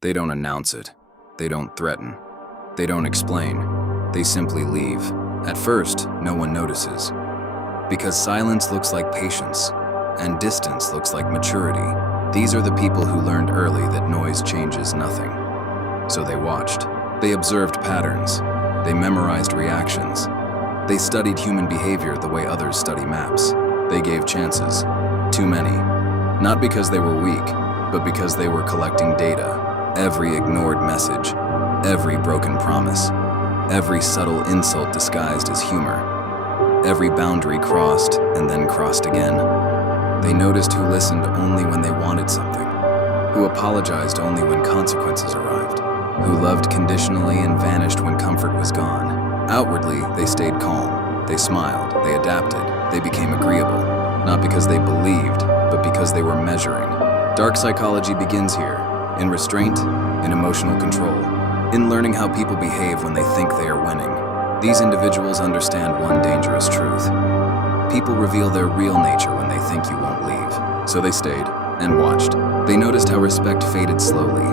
They don't announce it. They don't threaten. They don't explain. They simply leave. At first, no one notices. Because silence looks like patience, and distance looks like maturity. These are the people who learned early that noise changes nothing. So they watched. They observed patterns. They memorized reactions. They studied human behavior the way others study maps. They gave chances. Too many. Not because they were weak, but because they were collecting data. Every ignored message, every broken promise, every subtle insult disguised as humor, every boundary crossed and then crossed again. They noticed who listened only when they wanted something, who apologized only when consequences arrived, who loved conditionally and vanished when comfort was gone. Outwardly, they stayed calm, they smiled, they adapted, they became agreeable, not because they believed, but because they were measuring. Dark psychology begins here, in restraint, in emotional control, in learning how people behave when they think they are winning. These individuals understand one dangerous truth. People reveal their real nature when they think you won't leave. So they stayed and watched. They noticed how respect faded slowly,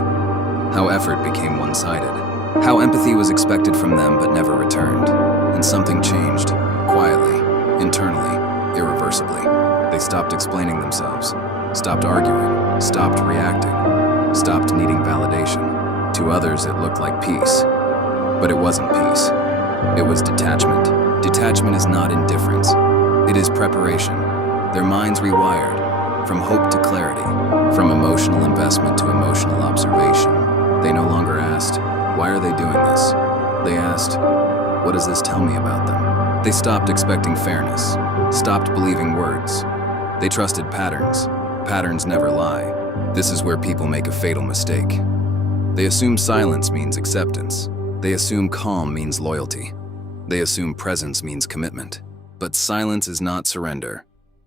how effort became one-sided, how empathy was expected from them but never returned. And something changed, quietly, internally, irreversibly. They stopped explaining themselves, stopped arguing, stopped reacting, stopped needing validation. To others, it looked like peace. But it wasn't peace. It was detachment. Detachment is not indifference. It is preparation. Their minds rewired, from hope to clarity, from emotional investment to emotional observation. They no longer asked, why are they doing this? They asked, what does this tell me about them? They stopped expecting fairness, stopped believing words. They trusted patterns. Patterns never lie. This is where people make a fatal mistake. They assume silence means acceptance. They assume calm means loyalty. They assume presence means commitment. But silence is not surrender.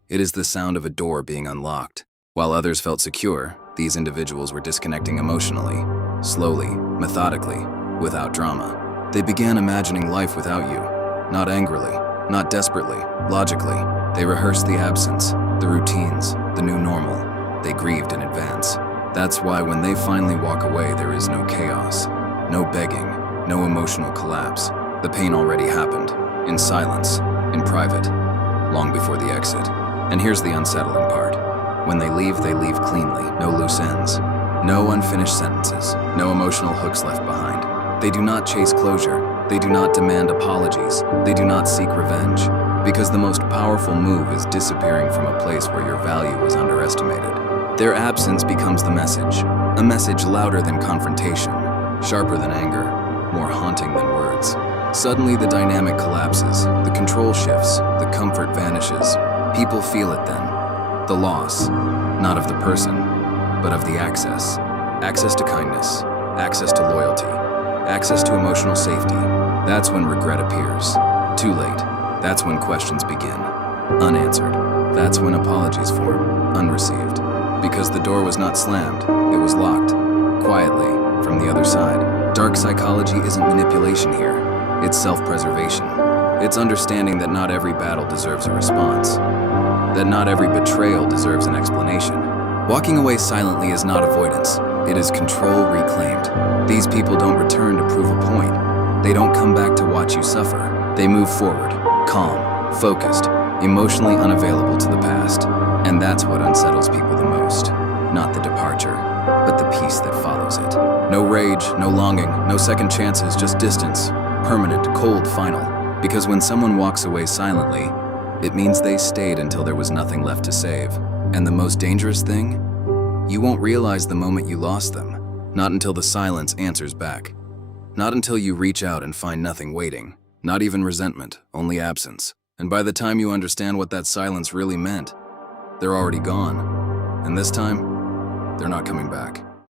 It is the sound of a door being unlocked. While others felt secure, these individuals were disconnecting emotionally, slowly, methodically, without drama. They began imagining life without you, not angrily, not desperately, logically. They rehearsed the absence, the routines, the new normal. They grieved in advance. That's why when they finally walk away, there is no chaos, no begging, no emotional collapse. The pain already happened, in silence, in private, long before the exit. And here's the unsettling part. When they leave cleanly, no loose ends, no unfinished sentences, no emotional hooks left behind. They do not chase closure. They do not demand apologies. They do not seek revenge. Because the most powerful move is disappearing from a place where your value was underestimated. Their absence becomes the message, a message louder than confrontation, sharper than anger, more haunting than words. Suddenly the dynamic collapses, the control shifts, the comfort vanishes. People feel it then. The loss, not of the person, but of the access. Access to kindness, access to loyalty, access to emotional safety. That's when regret appears. Too late. That's when questions begin. Unanswered. That's when apologies form, unreceived. Because the door was not slammed, it was locked, quietly, from the other side. Dark psychology isn't manipulation here. It's self-preservation. It's understanding that not every battle deserves a response, that not every betrayal deserves an explanation. Walking away silently is not avoidance. It is control reclaimed. These people don't return to prove a point. They don't come back to watch you suffer. They move forward, calm, focused, emotionally unavailable to the past. And that's what unsettles people the most. Not the departure, but the peace that follows it. No rage, no longing, no second chances, just distance. Permanent, cold, final. Because when someone walks away silently, it means they stayed until there was nothing left to save. And the most dangerous thing? You won't realize the moment you lost them. Not until the silence answers back. Not until you reach out and find nothing waiting. Not even resentment, only absence. And by the time you understand what that silence really meant, they're already gone. And this time, they're not coming back.